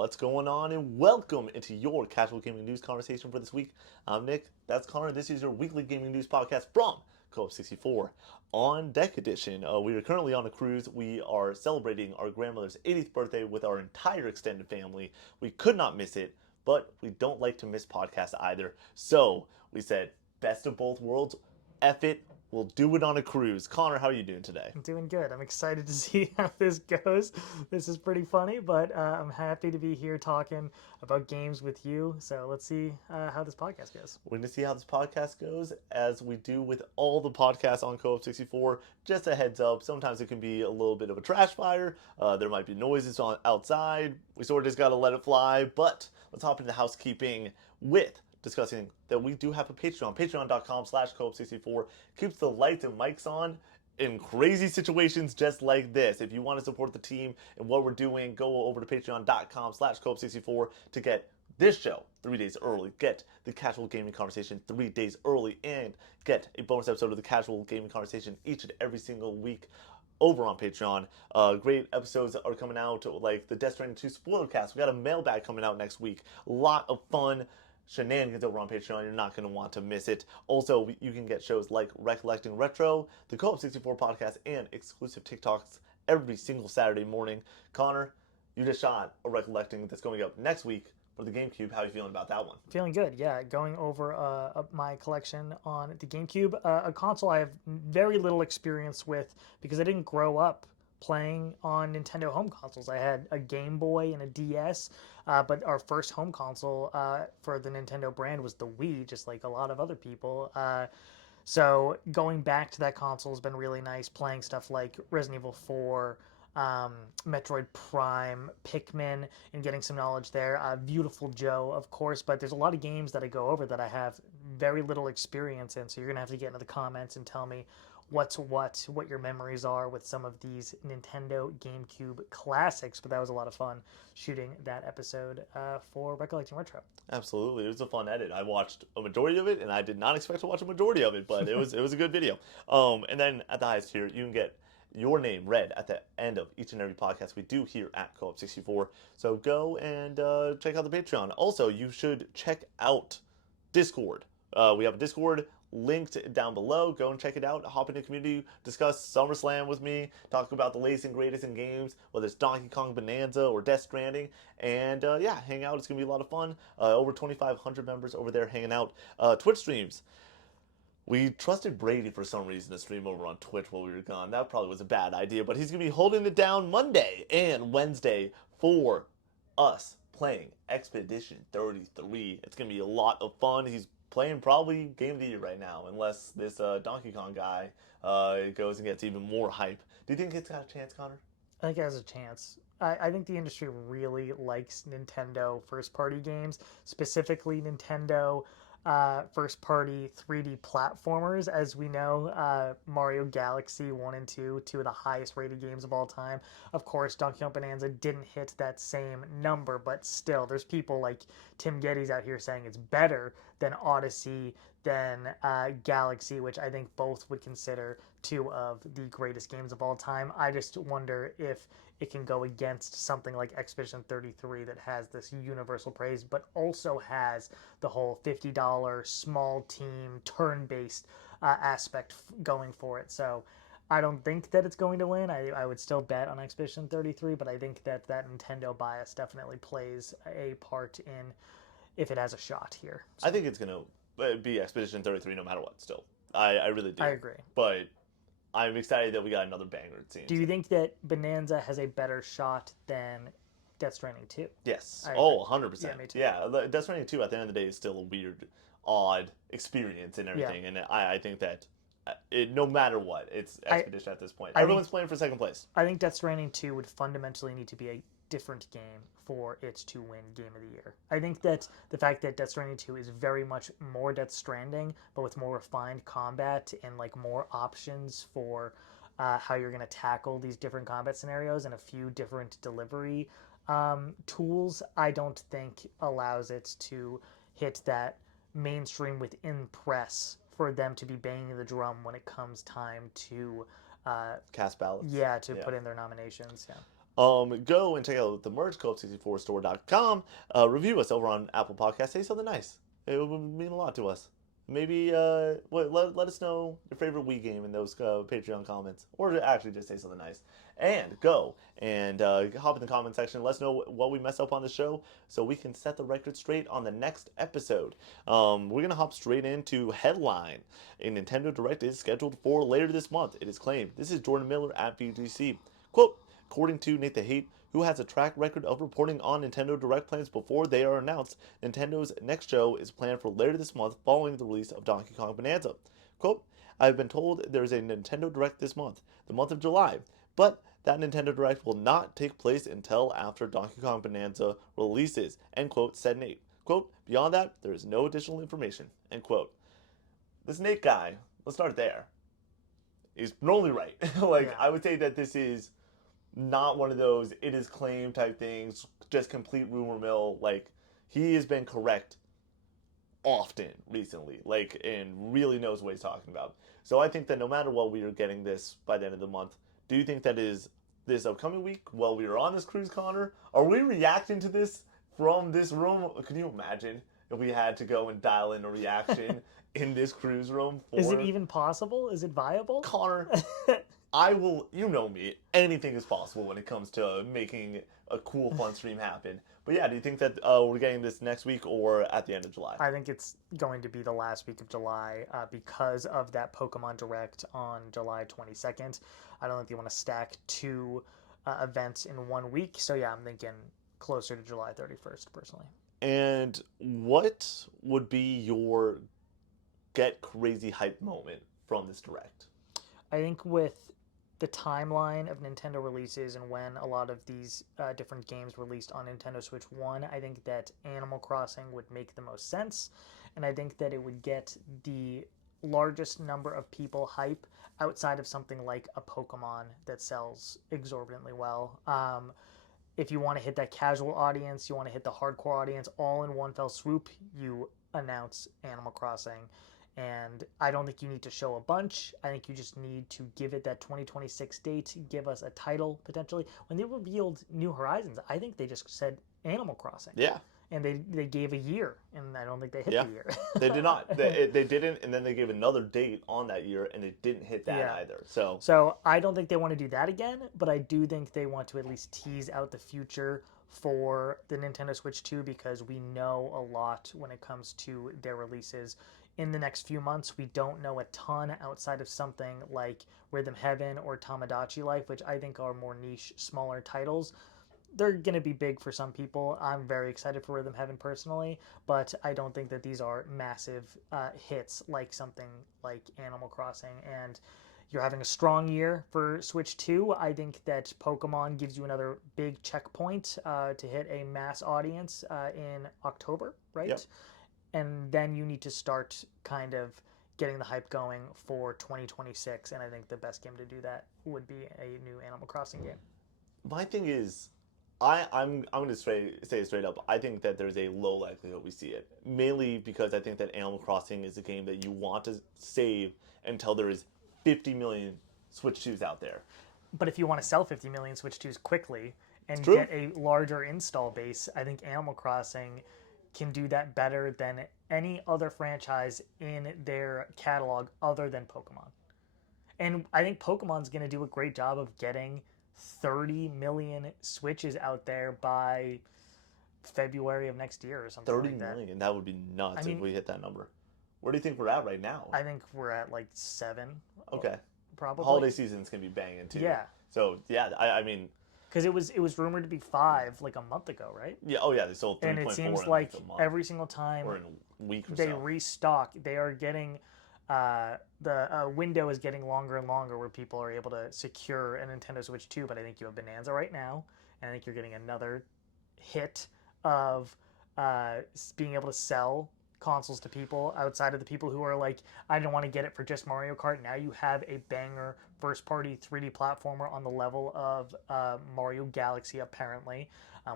what's going on? And welcome into your casual gaming news conversation for this week. I'm Nick, that's Connor. This is your weekly gaming news podcast from Co-op 64 on Deck Edition. We are currently on a cruise. We are celebrating our grandmother's 80th birthday with our entire extended family. We could not miss it, but we don't like to miss podcasts either. So we said, best of both worlds, F it, we'll do it on a cruise. Connor, how are you doing today? I'm doing good. I'm excited to see how this goes. This is pretty funny, but I'm happy to be here talking about games with you. So let's see how this podcast goes. We're going to see how this podcast goes, as we do with all the podcasts on Co-op 64. Just a heads up, sometimes it can be a little bit of a trash fire. There might be noises on outside. We sort of just got to let it fly. But let's hop into housekeeping with discussing that we do have a Patreon. Patreon.com/Co-op64 keeps the lights and mics on in crazy situations just like this. If you want to support the team and what we're doing, go over to patreon.com/Co-op64 to get this show 3 days early, get the casual gaming conversation 3 days early, and get a bonus episode of the casual gaming conversation each and every single week over on Patreon. Great episodes are coming out, like the Death Stranding 2 spoiler cast. We got a mailbag coming out next week. A lot of fun shenanigans over on Patreon. You're not going to want to miss it. Also, you can get shows like Recollecting Retro, the Co-op 64 podcast, and exclusive TikToks every single Saturday morning. Connor, you just shot a Recollecting that's going up next week for the GameCube. How are you feeling about that one? Feeling good, yeah. Going over my collection on the GameCube, a console I have very little experience with because I didn't grow up playing on Nintendo home consoles. I had a Game Boy and a DS, but our first home console for the Nintendo brand was the Wii, just like a lot of other people. So going back to that console has been really nice. Playing stuff like Resident Evil 4, Metroid Prime, Pikmin, and getting some knowledge there. Beautiful Joe, of course, but there's a lot of games that I go over that I have very little experience in. So you're gonna have to get into the comments and tell me what your memories are with some of these Nintendo GameCube classics. But that was a lot of fun shooting that episode for Recollecting Retro. Absolutely, it was a fun edit. I watched a majority of it, and I did not expect to watch a majority of it, but it was a good video. And then at the highest tier, you can get your name read at the end of each and every podcast we do here at Co-op 64. So go and check out the Patreon. Also, you should check out Discord. We have a Discord linked down below. Go and check it out. Hop into the community, discuss SummerSlam with me, talk about the latest and greatest in games, whether it's Donkey Kong Bonanza or Death Stranding, and yeah, hang out. It's gonna be a lot of fun. Over 2,500 members over there hanging out. Twitch streams. We trusted Brady for some reason to stream over on Twitch while we were gone. That probably was a bad idea, but he's going to be holding it down Monday and Wednesday for us playing Expedition 33. It's going to be a lot of fun. He's playing probably Game of the Year right now, unless this Donkey Kong guy goes and gets even more hype. Do you think it's got a chance, Connor? I think it has a chance. I think the industry really likes Nintendo first party games, specifically Nintendo first party 3D platformers. As we know, Mario Galaxy 1 and 2, two of the highest rated games of all time. Of course, Donkey Kong Bonanza didn't hit that same number, but still, there's people like Tim Geddes out here saying it's better than Odyssey, than Galaxy, which I think both would consider two of the greatest games of all time. I just wonder if it can go against something like Expedition 33 that has this universal praise, but also has the whole $50 small team turn-based aspect going for it. So I don't think that it's going to win. I would still bet on Expedition 33, but I think that that Nintendo bias definitely plays a part in if it has a shot here. So I think it's going to be Expedition 33 no matter what, still. I really do. I agree. But I'm excited that we got another banger, it seems. Do you think that Bonanza has a better shot than Death Stranding 2? Yes. I Oh, agree. 100%. Yeah, me too. Yeah, Death Stranding 2 at the end of the day is still a weird, odd experience and everything. And I think that no matter what, it's Expedition at this point. Everyone's playing for second place. I think Death Stranding 2 would fundamentally need to be a different game for it to win Game of the Year. I think that the fact that Death Stranding 2 is very much more Death Stranding, but with more refined combat and like more options for how you're going to tackle these different combat scenarios and a few different delivery tools, I don't think allows it to hit that mainstream within press for them to be banging the drum when it comes time to cast ballots. yeah, to put in their nominations. Yeah. Go and check out the merch, co-op64store.com. Review us over on Apple Podcasts. Say something nice. It would mean a lot to us. Maybe let us know your favorite Wii game in those Patreon comments, or actually just say something nice. And go and hop in the comment section. Let us know what we messed up on the show, so we can set the record straight on the next episode. We're gonna hop straight into headline. A Nintendo Direct is scheduled for later this month. It is claimed. This is Jordan Miller at BGC. Quote. According to Nate the Hate, who has a track record of reporting on Nintendo Direct plans before they are announced, Nintendo's next show is planned for later this month following the release of Donkey Kong Bonanza. Quote, I've been told there is a Nintendo Direct this month, the month of July, but that Nintendo Direct will not take place until after Donkey Kong Bonanza releases, end quote, said Nate. Quote, beyond that, there is no additional information, end quote. This Nate guy, let's start there, is normally right. Like, Yeah. I would say that this is not one of those it is claimed type things, just complete rumor mill. Like, he has been correct often recently, like, and really knows what he's talking about. So I think that no matter what, we are getting this by the end of the month. Do you think that is this upcoming week while we are on this cruise, Connor? Are we reacting to this from this room? Can you imagine if we had to go and dial in a reaction in this cruise room Is it for even possible? Is it viable? Connor? I will, you know me, anything is possible when it comes to making a cool, fun stream happen. But yeah, do you think that we're getting this next week or at the end of July? I think it's going to be the last week of July because of that Pokemon Direct on July 22nd. I don't think they want to stack two events in 1 week. So yeah, I'm thinking closer to July 31st, personally. And what would be your get crazy hype moment from this direct? I think with the timeline of Nintendo releases and when a lot of these different games released on Nintendo Switch 1, I think that Animal Crossing would make the most sense. And I think that it would get the largest number of people hype outside of something like a Pokemon that sells exorbitantly well. If you want to hit that casual audience, you want to hit the hardcore audience all in one fell swoop, you announce Animal Crossing. And I don't think you need to show a bunch. I think you just need to give it that 2026 date, give us a title potentially. When they revealed New Horizons, I think they just said Animal Crossing. Yeah. And they gave a year, and I don't think they hit Yeah. the year. They did not. They didn't, and then they gave another date on that year, and it didn't hit that Yeah. either. So So I don't think they want to do that again, but I do think they want to at least tease out the future for the Nintendo Switch 2 because we know a lot when it comes to their releases in the next few months. We don't know a ton outside of something like Rhythm Heaven or Tamagotchi Life, which I think are more niche, smaller titles. They're going to be big for some people. I'm very excited for Rhythm Heaven personally, but I don't think that these are massive hits like something like Animal Crossing. And you're having a strong year for Switch 2. I think that Pokemon gives you another big checkpoint to hit a mass audience in October, yep. right? And then you need to start kind of getting the hype going for 2026. And I think the best game to do that would be a new Animal Crossing game. My thing is, I'm gonna say it straight up. I think that there's a low likelihood we see it, mainly because I think that Animal Crossing is a game that you want to save until there is 50 million Switch 2s out there. But if you want to sell 50 million Switch 2s quickly It's and true. get a larger install base, I think Animal Crossing can do that better than any other franchise in their catalog other than Pokemon. And I think Pokemon's going to do a great job of getting 30 million Switches out there by February of next year or something 30 like that. million. That would be I nuts if mean, we hit that number. Where do you think we're at right now? I think we're at like 7, Okay. probably. Holiday season's gonna be banging too. Yeah. So yeah, I mean, because it was rumored to be 5 like a month ago, right? yeah. Oh yeah, they sold 3.4 And it seems in like a month every single time or in a week or they so. restock, they are getting the window is getting longer and longer where people are able to secure a Nintendo Switch 2. But I think you have Bonanza right now, and I think you're getting another hit of being able to sell consoles to people outside of the people who are like, I don't want to get it for just Mario Kart. Now you have a banger first party 3D platformer on the level of Mario Galaxy, apparently.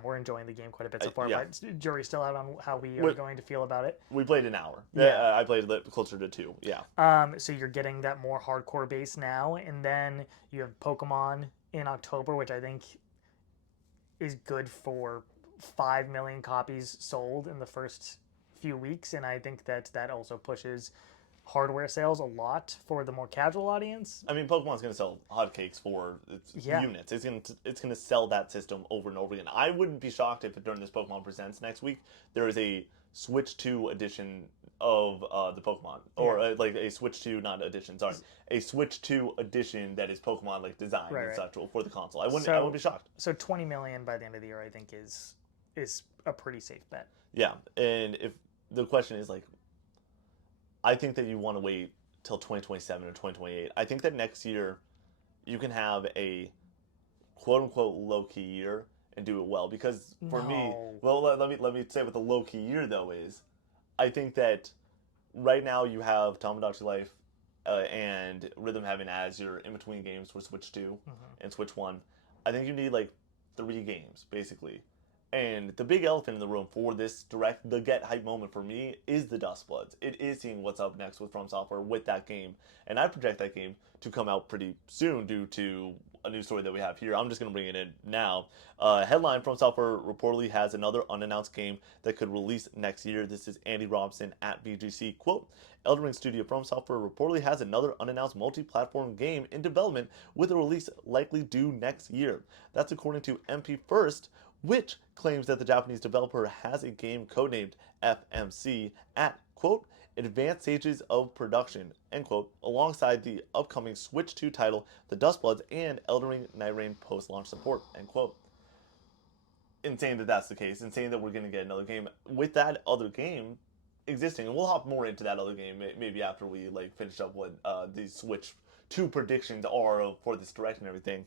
We're enjoying the game quite a bit so far, Yeah. but jury's still out on how we are going to feel about it. We played an hour. Yeah. I played closer to 2. Yeah. So you're getting that more hardcore base now, and then you have Pokemon in October, which I think is good for 5 million copies sold in the first few weeks, and I think that that also pushes hardware sales a lot for the more casual audience. I mean, Pokemon's going to sell hotcakes for its Yeah, units. It's going to sell that system over and over again. I wouldn't be shocked if during this Pokemon Presents next week there is a Switch 2 edition of the Pokemon, or yeah, like a Switch 2, not edition, sorry, a Switch 2 edition that is Pokemon like designed right, and right. such for the console. I wouldn't So be shocked. so 20 million by the end of the year, I think is a pretty safe bet. Yeah, and if the question is like, I think that you want to wait till 2027 or 2028. I think that next year you can have a quote unquote low key year and do it well. Because for me, No, well, let me say what the low key year though is. I think that right now you have Tamagotchi Life and Rhythm Heaven as your in between games for Switch 2 mm-hmm. and Switch 1. I think you need like 3 games basically. And the big elephant in the room for this direct, the get hype moment for me is the Dust Bloods. It is seeing what's up next with From Software with that game. And I project that game to come out pretty soon due to a news story that we have here. I'm just going to bring it in now. Headline: From Software reportedly has another unannounced game that could release next year. This is Andy Robinson at BGC. Quote: Elden Ring studio From Software reportedly has another unannounced multi-platform game in development with a release likely due next year. That's according to MP First, which claims that the Japanese developer has a game codenamed FMC at, quote, advanced stages of production, end quote, alongside the upcoming Switch 2 title, The Dustbloods, and Elden Ring Night Rain post-launch support, end quote. Insane that that's the case. Insane that we're going to get another game with that other game existing, and we'll hop more into that other game maybe after we like finish up what the Switch 2 predictions are for this direct and everything.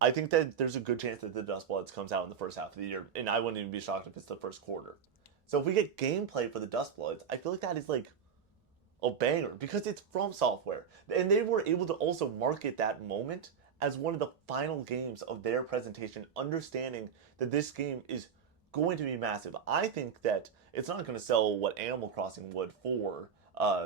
I think that there's a good chance that the Dust Bloods comes out in the first half of the year, and I wouldn't even be shocked if it's the first quarter. So if we get gameplay for the Dust Bloods, I feel like that is like a banger because it's From Software, and they were able to also market that moment as one of the final games of their presentation, understanding that this game is going to be massive. I think that it's not going to sell what Animal Crossing would for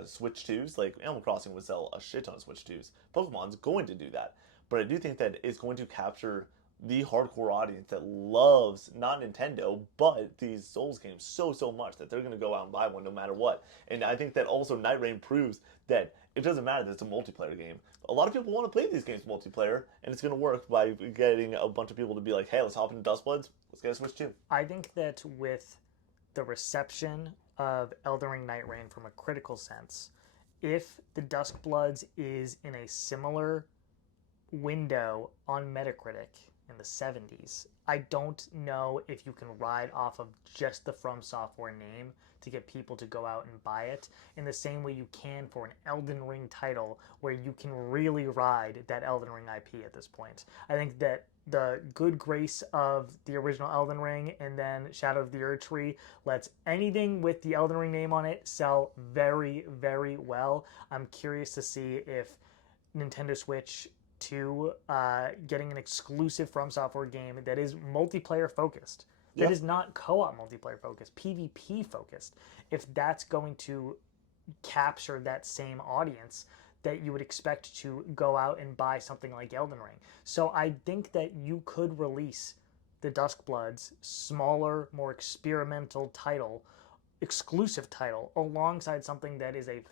Switch 2s. Like, Animal Crossing would sell a shit ton of Switch 2s. Pokemon's going to do that. But I do think that it's going to capture the hardcore audience that loves not Nintendo but these Souls games so much that they're going to go out and buy one no matter what. And I think that also Night Rain proves that it doesn't matter that it's a multiplayer game. A lot of people want to play these games multiplayer, and it's going to work by getting a bunch of people to be like, "Hey, let's hop into Dustbloods. Let's get a Switch 2." I think that with the reception of Elden Ring Night Rain from a critical sense, if the Dusk Bloods is in a similar window on Metacritic in the 70s, I don't know if you can ride off of just the From Software name to get people to go out and buy it in the same way you can for an Elden Ring title where you can really ride that Elden Ring IP at this point. I think that the good grace of the original Elden Ring and then Shadow of the Erdtree lets anything with the Elden Ring name on it sell very well. I'm curious to see if Nintendo Switch 2 getting an exclusive From Software game that is multiplayer focused, that Yeah. is not co-op multiplayer focused, PvP focused, if that's going to capture that same audience that you would expect to go out and buy something like Elden Ring. So I think that you could release the Duskbloods smaller, more experimental title, exclusive title, alongside something that is a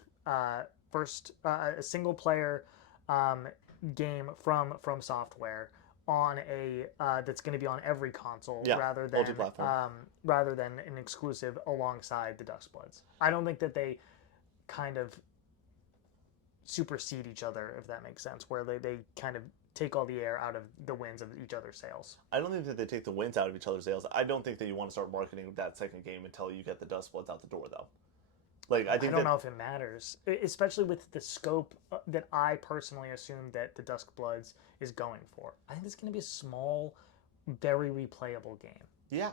first a single player um, game from Software on a that's going to be on every console Yeah. Multi-platform. rather than an exclusive alongside the Duskbloods. I don't think that they kind of supersede each other, if that makes sense, where they kind of take all the air out of the wins of each other's sales. I don't think that they take the wins out of each other's sales. I don't think that you want to start marketing that second game until you get the Dustbloods out the door, though. Like, I I think don't that know if it matters, especially with the scope that I personally assume that the Duskbloods is going for. I think it's going to be a small, very replayable game. yeah,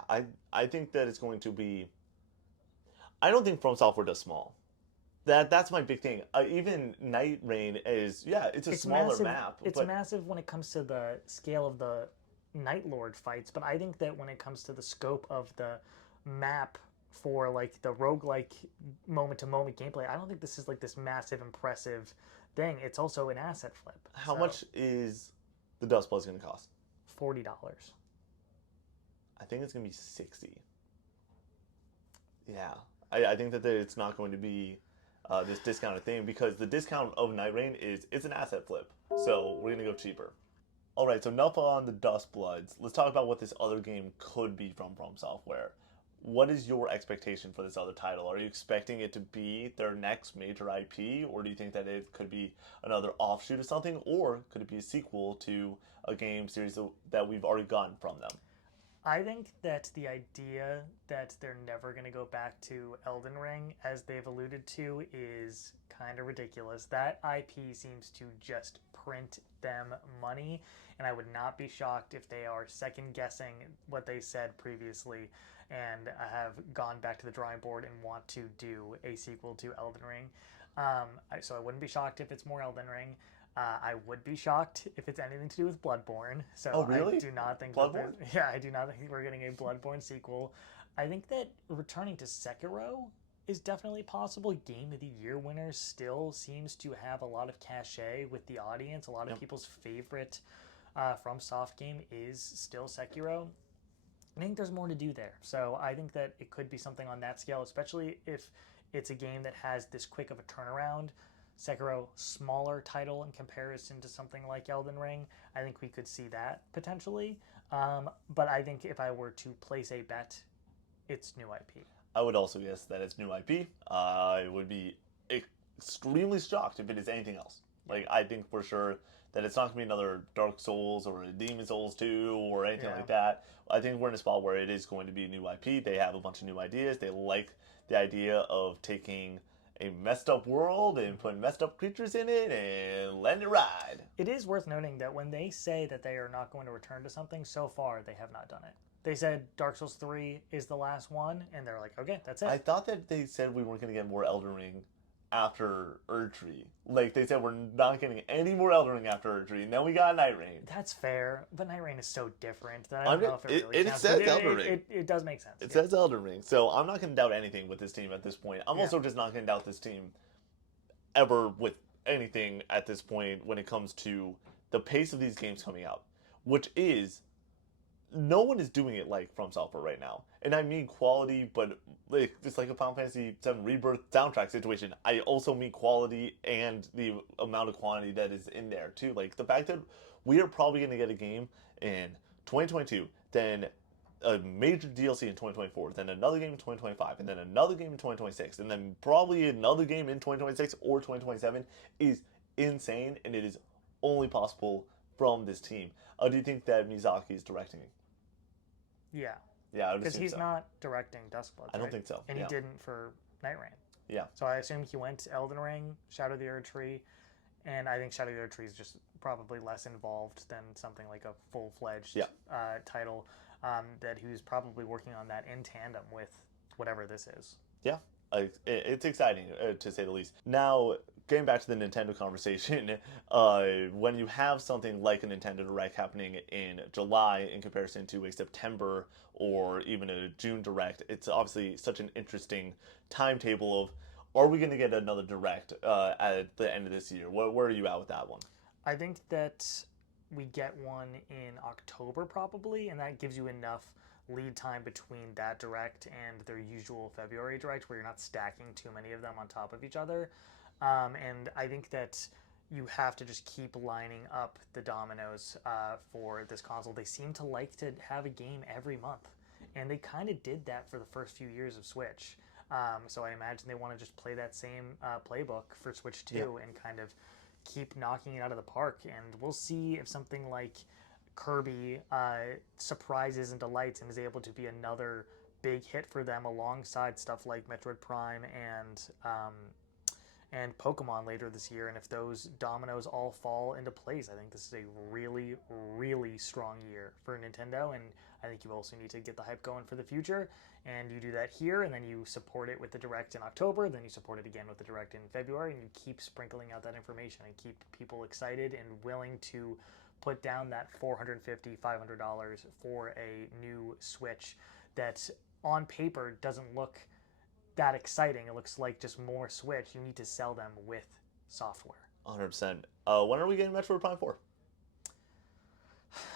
I think that it's going to be. I don't think From Software does small. That's my big thing. Even Night Rain is, yeah, it's a It's smaller massive. map, It's but massive when it comes to the scale of the Night Lord fights, but I think that when it comes to the scope of the map for like the roguelike moment to moment gameplay, I don't think this is like this massive impressive thing. It's also an asset flip. how So much is the Dustbloods going to cost? $40. I think it's going to be 60. Yeah. I think that it's not going to be this discounted thing because the discount of Night Rain is it's an asset flip. So we're going to go cheaper. All right, so enough on the Dust Bloods. Let's talk about what this other game could be from Software. What is your expectation for this other title? Are you expecting it to be their next major IP, or do you think that it could be another offshoot of something, or could it be a sequel to a game series that we've already gotten from them? I think that the idea that they're never going to go back to Elden Ring, as they've alluded to, is kind of ridiculous. That IP seems to just print them money, and I would not be shocked if they are second guessing what they said previously and have gone back to the drawing board and want to do a sequel to Elden Ring. So I wouldn't be shocked if it's more Elden Ring. I would be shocked if it's anything to do with Bloodborne. Oh, So I really? do not think that Bloodborne? yeah, I do not think we're getting a Bloodborne sequel. I think that returning to Sekiro is definitely possible. Game of the Year winner still seems to have a lot of cachet with the audience. A lot of Yep. people's favorite from soft game is still Sekiro. I think there's more to do there. So I think that it could be something on that scale, especially if it's a game that has this quick of a turnaround. Sekiro, smaller title in comparison to something like Elden Ring. I think we could see that potentially. But I think if I were to place a bet, it's new IP. I would also guess that it's new IP. I would be extremely shocked if it is anything else. Yeah. Like, I think for sure that it's not going to be another Dark Souls or a Demon Souls 2 or anything Yeah. like that. I think we're in a spot where it is going to be new IP. They have a bunch of new ideas. They like the idea of taking a messed up world and putting messed up creatures in it and letting it ride. It is worth noting that when they say that they are not going to return to something, so far they have not done it. They said Dark Souls 3 is the last one, and they're like, okay, that's I it. thought that they said we weren't going to get more Elden Ring after Erdtree. Like, they said we're not getting any more Elden Ring after Erdtree, and then we got Night Rain. That's fair, but Night Rain is so different that I I don't mean, know if it really it counts. says But Elden Ring. it does make sense. It Yeah. says Elden Ring, so I'm not going to doubt anything with this team at this point. I'm Yeah. also just not going to doubt this team ever with anything at this point when it comes to the pace of these games coming out, which is no one is doing it like From Software right now. And I mean quality, but like just like a Final Fantasy VII Rebirth soundtrack situation, I also mean quality and the amount of quantity that is in there too. Like the fact that we are probably going to get a game in 2022, then a major DLC in 2024, then another game in 2025, and then another game in 2026, and then probably another game in 2026 or 2027 is insane, and it is only possible from this team. Do you think that Miyazaki is directing? Yeah, Yeah, I would because assume he's so. not directing Duskbloods. I don't right? think so. And Yeah. he didn't for Night Rain. Yeah. So I assume he went to Elden Ring, Shadow of the Erdtree, and I think Shadow of the Erdtree is just probably less involved than something like a full-fledged Yeah. title. That he was probably working on that in tandem with whatever this is. Yeah, it's exciting to say the least. Now, getting back to the Nintendo conversation, when you have something like a Nintendo Direct happening in July in comparison to a September or even a June Direct, it's obviously such an interesting timetable of are we going to get another Direct at the end of this year? Where are you at with that one? I think that we get one in October probably, and that gives you enough lead time between that direct and their usual February direct where you're not stacking too many of them on top of each other. And I think that you have to just keep lining up the dominoes for this console. They seem to like to have a game every month, and they kind of did that for the first few years of Switch. So I imagine they want to just play that same playbook for Switch 2 and kind of keep knocking it out of the park. And we'll see if something like Kirby surprises and delights and is able to be another big hit for them alongside stuff like Metroid Prime and Pokemon later this year. And if those dominoes all fall into place, I think this is a really, really strong year for Nintendo. And I think you also need to get the hype going for the future. And you do that here, and then you support it with the Direct in October, then you support it again with the Direct in February, and you keep sprinkling out that information and keep people excited and willing to put down that $450, $500 for a new Switch that on paper doesn't look that exciting. It looks like just more Switch. You need to sell them with software. 100%. When are we getting Metroid Prime 4?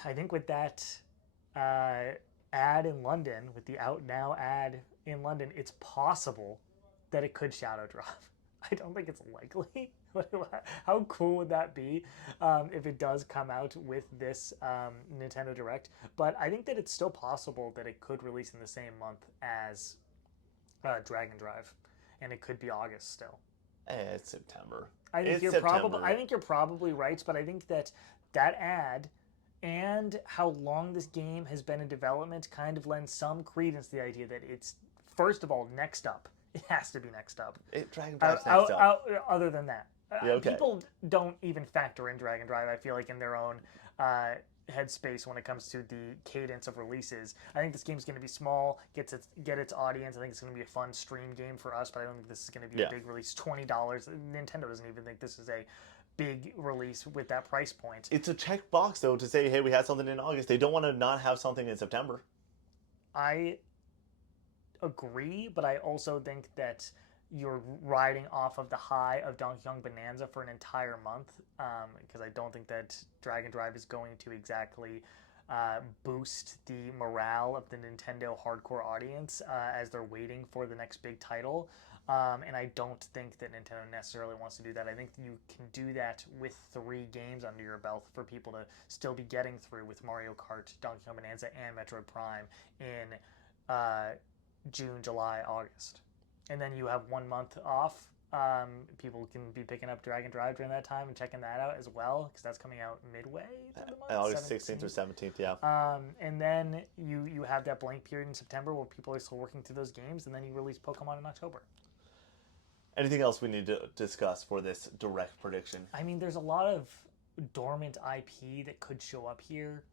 I think with that, uh, ad in London, with the out now ad in London, it's possible that it could shadow drop. I don't think it's likely. How cool would that be if it does come out with this Nintendo Direct? But I think that it's still possible that it could release in the same month as Dragon Drive, and it could be August still. It's September. I think It's you're probably September. I think you're probably right, but I think that that ad and how long this game has been in development kind of lends some credence to the idea that it's first of all next up. It has to be next up. Dragon Drive's next up. Other than that, Yeah, okay. people don't even factor in Dragon Drive. I feel like in their own uh, headspace when it comes to the cadence of releases. I think this game's going to be small, get its audience. I think it's going to be a fun stream game for us, but I don't think this is going to be a big release. $20. Nintendo doesn't even think this is a big release with that price point. It's a checkbox though to say, hey, we had something in August. They don't want to not have something in September. I agree, but I also think that you're riding off of the high of Donkey Kong Bonanza for an entire month, because I don't think that Dragon Drive is going to exactly boost the morale of the Nintendo hardcore audience as they're waiting for the next big title. And I don't think that Nintendo necessarily wants to do that. I think you can do that with 3 games under your belt for people to still be getting through with Mario Kart, Donkey Kong Bonanza, and Metroid Prime in June, July, August. And then you have 1 month off. People can be picking up Dragon Drive during that time and checking that out as well, because that's coming out midway through the month, August 16th or 17th, yeah. And then you have that blank period in September where people are still working through those games, and then you release Pokemon in October. Anything else we need to discuss for this direct prediction? I mean, there's a lot of dormant IP that could show up here.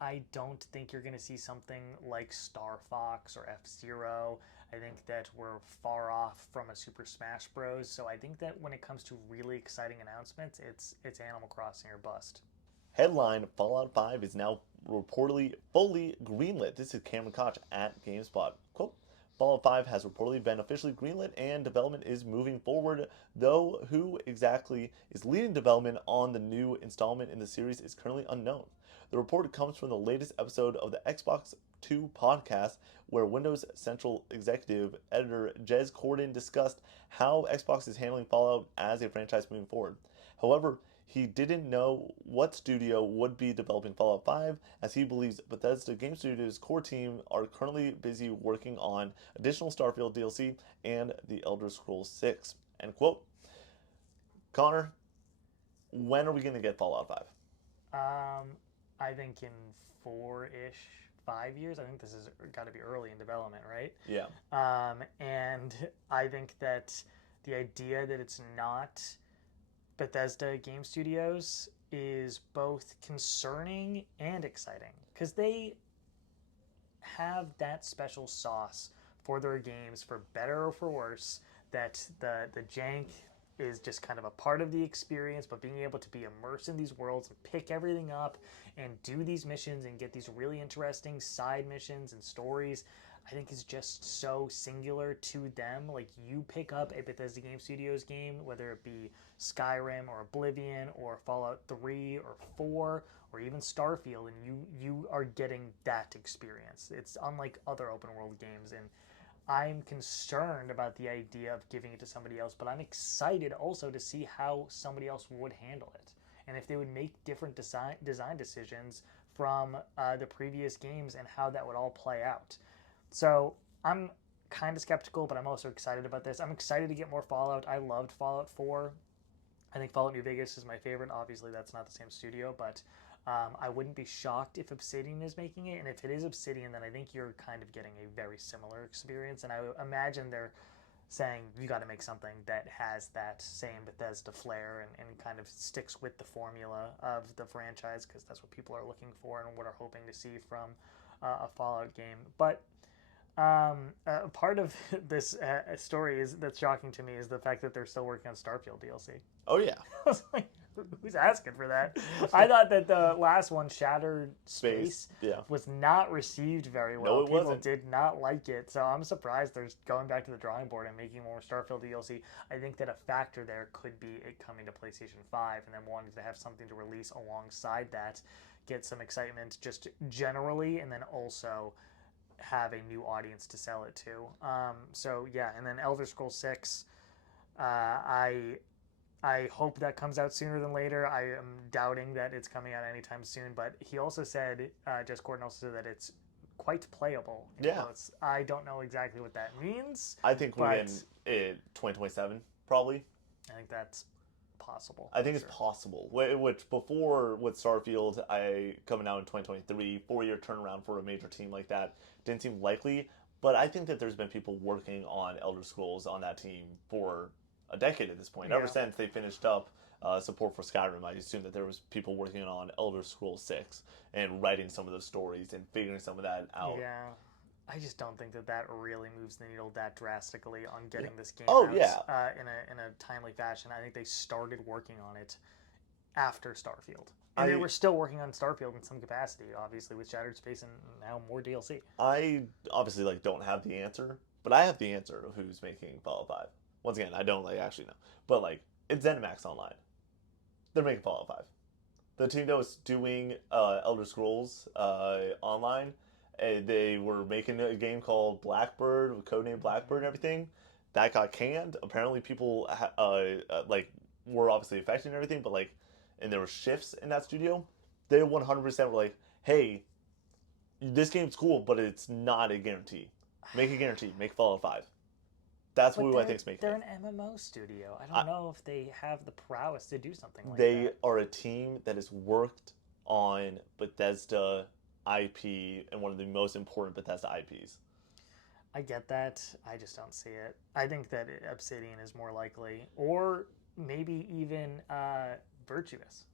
I don't think you're going to see something like Star Fox or F-Zero. I think that we're far off from a Super Smash Bros. So I think that when it comes to really exciting announcements, it's Animal Crossing or bust. Headline: Fallout 5 is now reportedly fully greenlit. This is Cameron Koch at GameSpot. Quote: Fallout 5 has reportedly been officially greenlit and development is moving forward, though who exactly is leading development on the new installment in the series is currently unknown. The report comes from the latest episode of the Xbox 2 podcast, where Windows Central Executive Editor Jez Corden discussed how Xbox is handling Fallout as a franchise moving forward. However, he didn't know what studio would be developing Fallout 5, as he believes Bethesda Game Studios' core team are currently busy working on additional Starfield DLC and The Elder Scrolls 6. End quote. Connor, when are we going to get Fallout 5? I think in 4-ish, 5 years. I think this has got to be early in development, right? Yeah. And I think that the idea that it's not Bethesda Game Studios is both concerning and exciting, because they have that special sauce for their games, for better or for worse, that the jank is just kind of a part of the experience, but being able to be immersed in these worlds and pick everything up and do these missions and get these really interesting side missions and stories, I think is just so singular to them. Like, you pick up a Bethesda Game Studios game, whether it be Skyrim or Oblivion or Fallout 3 or 4 or even Starfield, and you are getting that experience. It's unlike other open world games, and I'm concerned about the idea of giving it to somebody else, but I'm excited also to see how somebody else would handle it, and if they would make different design decisions from the previous games and how that would all play out. So I'm kind of skeptical, but I'm also excited about this. I'm excited to get more Fallout. I loved Fallout 4. I think Fallout New Vegas is my favorite. Obviously, that's not the same studio, but I wouldn't be shocked if Obsidian is making it. And if it is Obsidian, then I think you're kind of getting a very similar experience. And I imagine they're saying you got to make something that has that same Bethesda flair and kind of sticks with the formula of the franchise, because that's what people are looking for and what are hoping to see from a Fallout game. But part of this story that's shocking to me is the fact that they're still working on Starfield DLC. Oh, yeah. I was like, who's asking for that? I thought that the last one, Shattered Space, Yeah. was not received very well. No, it People wasn't. did not like it. So I'm surprised they're going back to the drawing board and making more Starfield DLC. I think that a factor there could be it coming to PlayStation 5 and then wanting to have something to release alongside that, get some excitement just generally, and then also have a new audience to sell it to. So yeah, and then Elder Scrolls 6, I hope that comes out sooner than later. I am doubting that it's coming out anytime soon. But he also said, Jess Gordon also said that it's quite playable in Yeah, quotes. I don't know exactly what that means, I think we're but getting it 2027 probably. I think that's possible I for think it's sure. possible. Which before with Starfield, I coming out in 2023, 4 year turnaround for a major team like that didn't seem likely. But I think that there's been people working on Elder Scrolls on that team for a decade at this point. Ever Yeah, since they finished up support for Skyrim, I assume that there was people working on Elder Scrolls 6 and writing some of those stories and figuring some of that out. yeah. I just don't think that that really moves the needle that drastically on Yeah. getting this game Oh out yeah. in a timely fashion. I think they started working on it after Starfield, and they I were still working on Starfield in some capacity, obviously with Shattered Space and now more DLC. I obviously like don't have the answer, but I have the answer of who's making Fallout 5. Once again, I don't like actually know, but like it's ZeniMax Online. They're making Fallout 5. The team that was doing Elder Scrolls Online, they were making a game called Blackbird with codename Blackbird and everything. That got canned. Apparently, people like were obviously affected and everything, but like, and there were shifts in that studio. They 100% were like, "Hey, this game's cool, but it's not a guarantee. Make a guarantee. Make Fallout 5." That's But who I think is making they're it. an MMO studio. I I, don't know if they have the prowess to do something like they that. are a team that has worked on Bethesda IP and one of the most important Bethesda IPs. I get that. I just don't see it. I think that Obsidian is more likely, or maybe even Virtuous.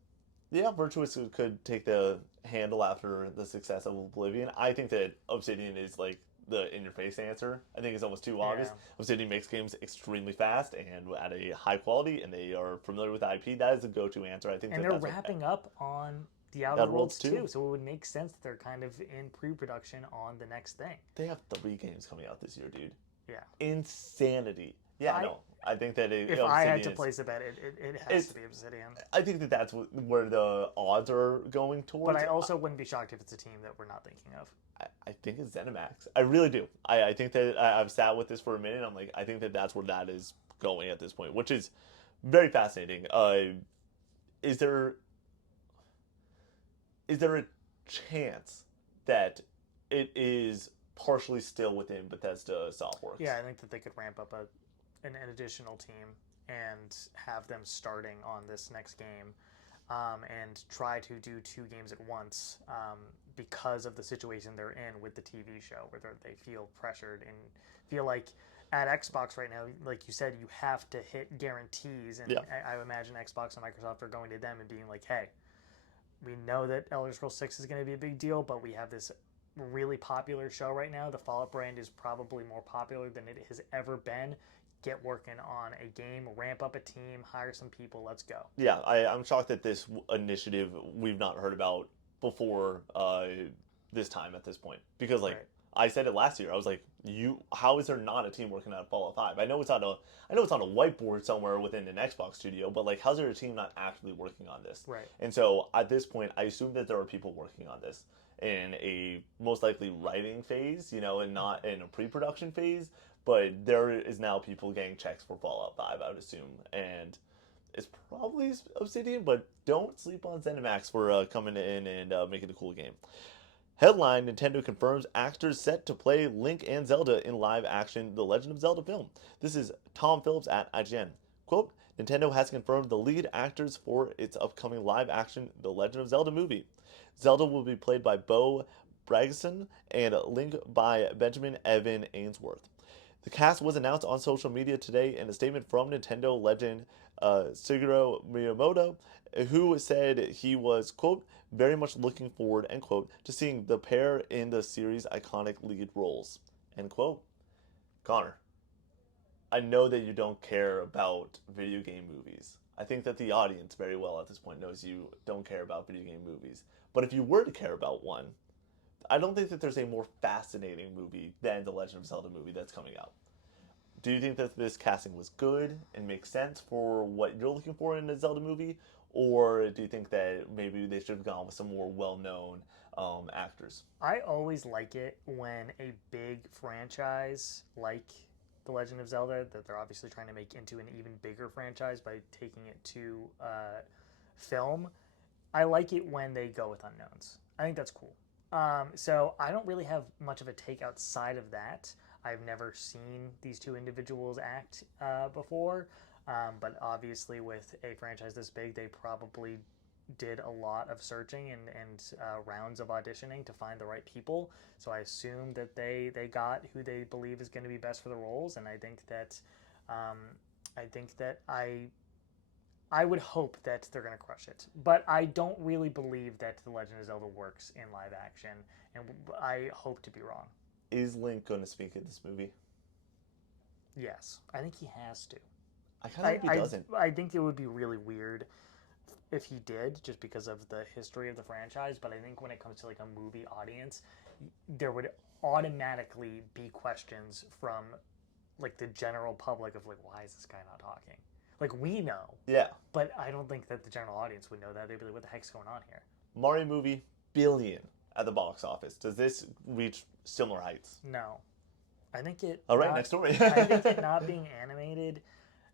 Yeah, Virtuous could take the handle after the success of Oblivion. I think that Obsidian is like the in your face answer. I think it's almost too obvious. Yeah, Obsidian makes games extremely fast and at a high quality, and they are familiar with IP. That is the go to answer. I think and that they're that's what wrapping up on the Outer Outer Worlds Worlds 2. too, so it would make sense that they're kind of in pre-production on the next thing. They have 3 games coming out this year, dude. Yeah, Insanity. Yeah, I no, I think that if I had Obsidian to is. place a bet, it has It's. to be Obsidian. I think that that's where the odds are going But towards. I also wouldn't be shocked if it's a team that we're not thinking of. I think it's ZeniMax. I really do. I think that I've sat with this for a minute. I'm like, I think that that's where that is going at this point, which is very fascinating. Is there is there a chance that it is partially still within Bethesda Softworks? Yeah, I think that they could ramp up an additional team and have them starting on this next game, and try to do 2 games at once, because of the situation they're in with the TV show, where they feel pressured and feel like at Xbox right now, like you said, you have to hit guarantees, and Yeah. I imagine Xbox and Microsoft are going to them and being like, "Hey, we know that Elder Scrolls 6 is going to be a big deal, but we have this really popular show right now. The Fallout brand is probably more popular than it has ever been. Get working on a game, ramp up a team, hire some people, let's go." Yeah, I'm shocked that this initiative we've not heard about before this time at this point. Because like Right. I said it last year, I was like, how is there not a team working on Fallout 5? I know it's on a whiteboard somewhere within an Xbox studio, but like how's there a team not actually working on this? Right. And so at this point, I assume that there are people working on this in a most likely writing phase, and not in a pre-production phase. But there is now people getting checks for Fallout 5, I would assume, and it's probably Obsidian, but don't sleep on ZeniMax for coming in and making a cool game. Headline: Nintendo confirms actors set to play Link and Zelda in live action The Legend of Zelda film. This is Tom Phillips at IGN. Quote: Nintendo has confirmed the lead actors for its upcoming live action The Legend of Zelda movie. Zelda will be played by Bo Bragson and Link by Benjamin Evan Ainsworth. The cast was announced on social media today in a statement from Nintendo legend Shigeru Miyamoto, who said he was, quote, very much looking forward, end quote, to seeing the pair in the series' iconic lead roles, end quote. Connor, I know that you don't care about video game movies. I think that the audience very well at this point knows you don't care about video game movies. But if you were to care about one, I don't think that there's a more fascinating movie than the Legend of Zelda movie that's coming out. Do you think that this casting was good and makes sense for what you're looking for in a Zelda movie? Or do you think that maybe they should have gone with some more well known actors. I always like it when a big franchise like The Legend of Zelda, that they're obviously trying to make into an even bigger franchise by taking it to film. I like it when they go with unknowns. I think that's cool. So I don't really have much of a take outside of that. I've never seen these two individuals act before, but obviously with a franchise this big, they probably did a lot of searching and rounds of auditioning to find the right people. So I assume that they got who they believe is going to be best for the roles, and um, I think that I would hope that they're going to crush it. But I don't really believe that The Legend of Zelda works in live action, and I hope to be wrong. Is Link going to speak in this movie? Yes, I think he has to. I kind of hope he doesn't. I think it would be really weird if he did, just because of the history of the franchise. But I think when it comes to like a movie audience, there would automatically be questions from like the general public of like, why is this guy not talking? Like we know, Yeah. but I don't think that the general audience would know that. They'd be like, what the heck's going on here? Mario movie, billion at the box office. Does this reach similar heights? No, I think it. All right, not, next story. I think it not being animated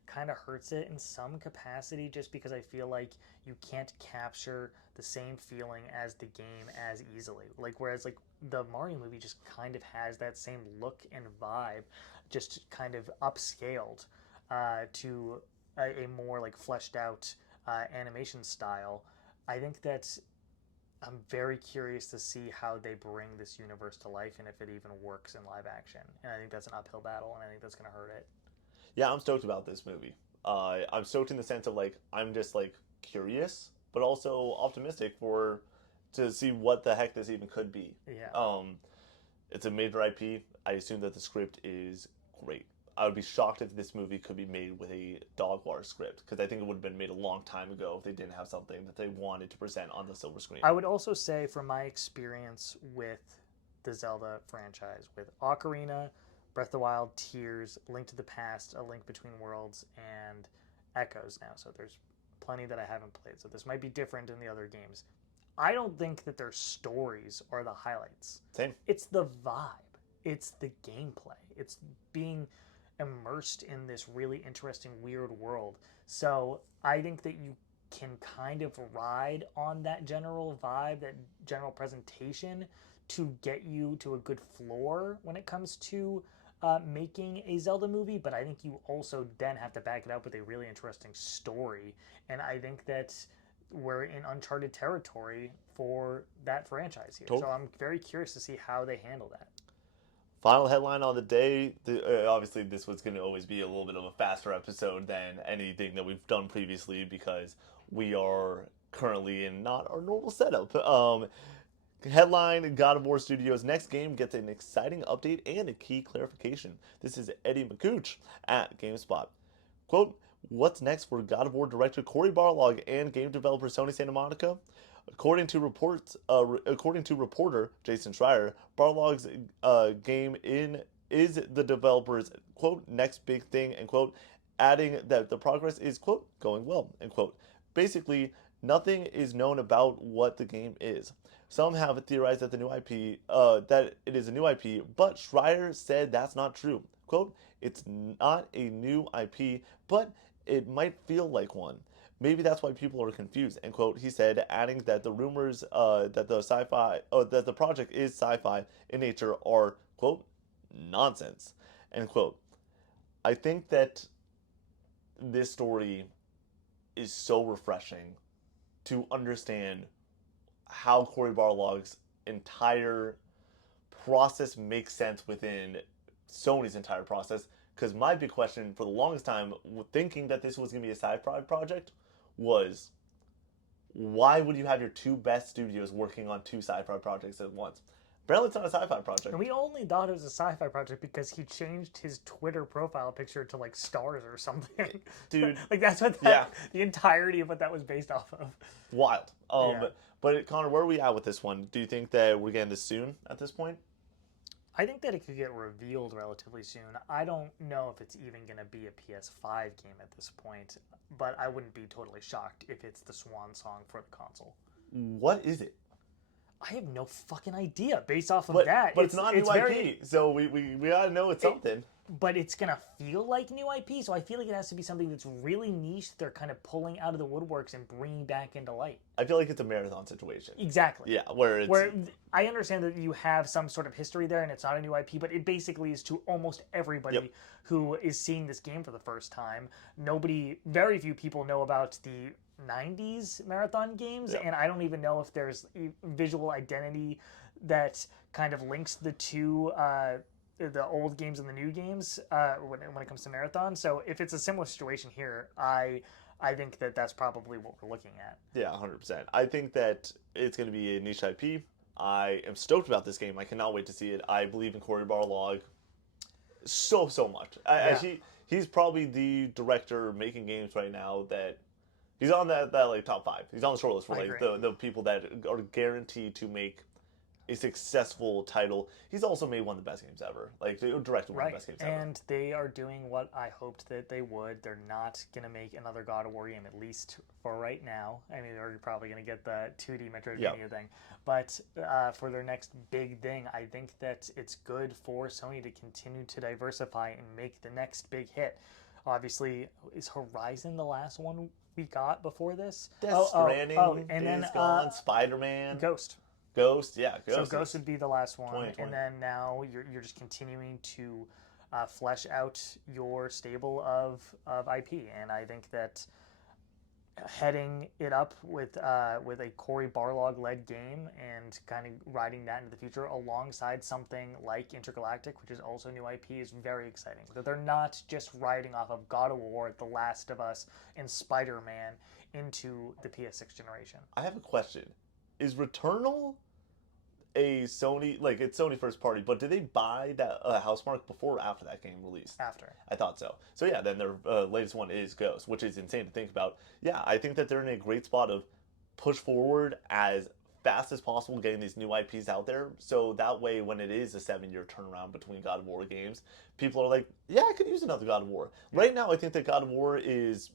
kind of hurts it in some capacity, just because I feel like you can't capture the same feeling as the game as easily. Like whereas like the Mario movie just kind of has that same look and vibe, just kind of upscaled to a more like fleshed out animation style. I think that I'm very curious to see how they bring this universe to life and if it even works in live action. And I think that's an uphill battle, and I think that's going to hurt it. Yeah, I'm stoked about this movie. I'm stoked in the sense of like I'm just like curious, but also optimistic for to see what the heck this even could be. Yeah. It's a major IP. I assume that the script is great. I would be shocked if this movie could be made with a Dog Wars script because I think it would have been made a long time ago if they didn't have something that they wanted to present on the silver screen. I would also say, from my experience with the Zelda franchise, with Ocarina, Breath of the Wild, Tears, Link to the Past, A Link Between Worlds, and Echoes now. So there's plenty that I haven't played. So this might be different in the other games. I don't think that their stories are the highlights. Same. It's the vibe, it's the gameplay, it's being immersed in this really interesting, weird world. So I think that you can kind of ride on that general vibe, that general presentation to get you to a good floor when it comes to making a Zelda movie. But I think you also then have to back it up with a really interesting story. And I think that we're in uncharted territory for that franchise here. Totally. So I'm very curious to see how they handle that. Final headline on the day. Obviously, this was going to always be a little bit of a faster episode than anything that we've done previously because we are currently in not our normal setup. Headline: God of War Studios' next game gets an exciting update and a key clarification. This is Eddie McCooch at GameSpot. Quote, what's next for God of War director Cory Barlog and game developer Sony Santa Monica? According to reporter Jason Schreier, Barlog's game in is the developer's quote next big thing, and quote, adding that the progress is quote going well, end quote. Basically, nothing is known about what the game is. Some have theorized that the new IP that it is a new IP, but Schreier said that's not true. Quote, it's not a new IP, but it might feel like one. Maybe that's why people are confused. End quote. He said, adding that the rumors that the project is sci-fi in nature are quote nonsense. End quote. I think that this story is so refreshing to understand how Cory Barlog's entire process makes sense within Sony's entire process. Because my big question for the longest time, thinking that this was going to be a sci-fi project, was why would you have your two best studios working on two sci-fi projects at once? Apparently, it's not a sci-fi project. And we only thought it was a sci-fi project because he changed his Twitter profile picture to like stars or something. Dude, like that's what the entirety of what that was based off of. Wild. Yeah. But Connor, where are we at with this one? Do you think that we're getting this soon at this point? I think that it could get revealed relatively soon. I don't know if it's even going to be a PS5 game at this point, but I wouldn't be totally shocked if it's the swan song for the console. What is it? I have no fucking idea. Based off of But that, but it's not new it's very IP, so we gotta know it's it, something. but it's gonna feel like new IP. So I feel like it has to be something that's really niche. They're kind of pulling out of the woodworks and bringing back into light. I feel like it's a marathon situation. Exactly. Yeah, where it's Where I understand that you have some sort of history there, and it's not a new IP, but it basically is to almost everybody Yep. who is seeing this game for the first time. Very few people know about the 90s marathon games, Yep. and I don't even know if there's a visual identity that kind of links the two. The old games and the new games when it comes to marathon. So if it's a similar situation here, I think that that's probably what we're looking at. Yeah, 100%. I think that it's going to be a niche IP. I am stoked about this game. I cannot wait to see it. I believe in Cory Barlog so much. Yeah. He's probably the director making games right now that he's on that like top 5. He's on the short list for I like agree. the people that are guaranteed to make a successful title. He's also made one of the best games ever. Like directed one of the Right. best games ever. And they are doing what I hoped that they would. They're not going to make another God of War game, at least for right now. I mean, they're probably going to get the 2D Metroidvania thing. But for their next big thing, I think that it's good for Sony to continue to diversify and make the next big hit. Obviously, is Horizon the last one we got before this? Death Stranding, and Days then Gone, Spider-Man, Ghost. Ghost. Yeah, So Ghost. Ghost would be the last one, 2020. and then now you're just continuing to flesh out your stable of IP, and I think that heading it up with a Cory Barlog led game and kind of riding that into the future alongside something like Intergalactic, which is also new IP, is very exciting. That they're not just riding off of God of War, The Last of Us, and Spider-Man into the PS6 generation. I have a question. Is Returnal a Sony, like it's Sony first party, but did they buy that Housemarque before or after that game released? After. I thought so. So yeah, then their latest one is Ghost, which is insane to think about. Yeah, I think that they're in a great spot of push forward as fast as possible, getting these new IPs out there. So that way, when it is a 7-year turnaround between God of War games, people are like, yeah, I could use another God of War. Right now, I think that God of War is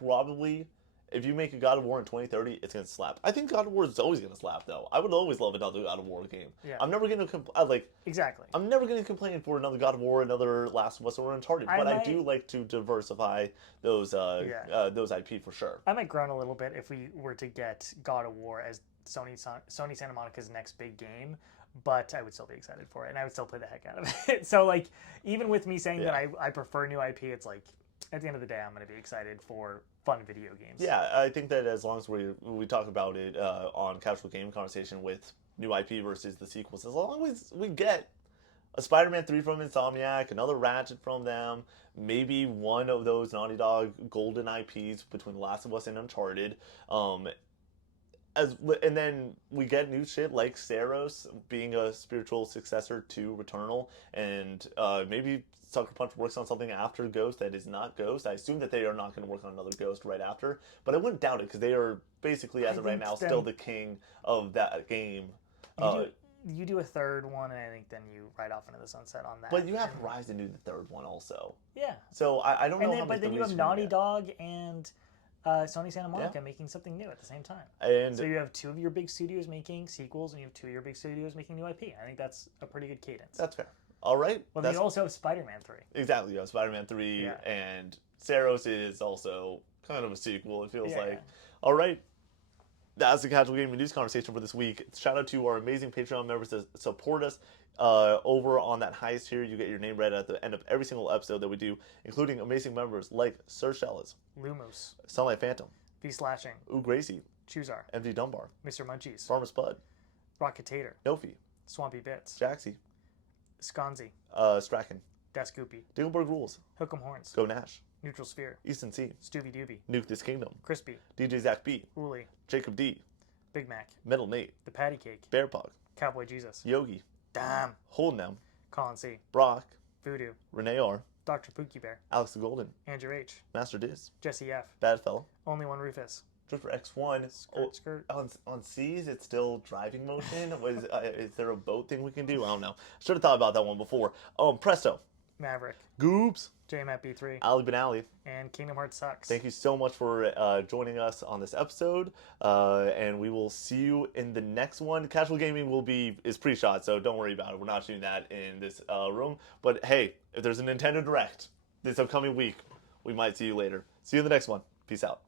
probably, if you make a God of War in 2030, it's gonna slap. I think God of War is always gonna slap, though. I would always love another God of War game. Yeah. I'm never gonna Exactly. I'm never gonna complain for another God of War, another Last of Us, or Uncharted. But I do might- like to diversify those IP for sure. I might groan a little bit if we were to get God of War as Sony Santa Monica's next big game, but I would still be excited for it, and I would still play the heck out of it. So, like, even with me saying that I prefer new IP, it's like, at the end of the day, I'm going to be excited for fun video games. Yeah, I think that as long as we talk about it on Casual Game Conversation with new IP versus the sequels, as long as we get a Spider-Man 3 from Insomniac, another Ratchet from them, maybe one of those Naughty Dog golden IPs between The Last of Us and Uncharted, and then we get new shit like Saros being a spiritual successor to Returnal, and maybe Sucker Punch works on something after Ghost that is not Ghost. I assume that they are not going to work on another Ghost right after, but I wouldn't doubt it because they are basically, as of right now, still the king of that game. You do a third one, and I think then you ride off into the sunset on that. But you have Horizon do the third one also. Yeah. So I don't know how but then you have Naughty Dog and Sony Santa Monica making something new at the same time. And so you have two of your big studios making sequels, and you have two of your big studios making new IP. I think that's a pretty good cadence. That's fair. All right. Well, then you also have Spider-Man 3. Exactly. You have Spider-Man 3, and Saros is also kind of a sequel, it feels like. All right. That's the Casual Gaming News conversation for this week. Shout out to our amazing Patreon members that support us. Over on that highest tier, you get your name read at the end of every single episode that we do, including amazing members like Sir Shellas, Lumos, Sunlight Phantom, V Slashing, Ooh Gracie, Chuzar, MD Dunbar, Mr. Munchies, Farmer Spud, Rocketator, Nofi, Swampy Bits, Jaxie, Sconzi, Strachan, Dasgoopy, Dingleberg Rules, Hook'em Horns, Go Nash, Neutral Sphere, Easton C, Stooby Dooby, Nuke This Kingdom, Crispy, DJ Zach B, Uli, Jacob D, Big Mac, Metal Nate, The Patty Cake, Bear Pug, Cowboy Jesus, Yogi, Damn, Hold'em, Colin C, Brock, Voodoo, Renee R, Dr. Pookie Bear, Alex the Golden, Andrew H, Master Diz, Jesse F, Bad Fella, Only One Rufus, Drifter X1. Skirt Skirt. On C's, it's still driving motion. Is there a boat thing we can do? I don't know. Should have thought about that one before. Presto. Maverick, Goops, JMat B3, Ali Ben Ali. and Kingdom Hearts sucks. Thank you so much for joining us on this episode, and we will see you in the next one. Casual gaming is pre-shot, so don't worry about it. We're not shooting that in this room. But hey, if there's a Nintendo Direct this upcoming week, we might see you later. See you in the next one. Peace out.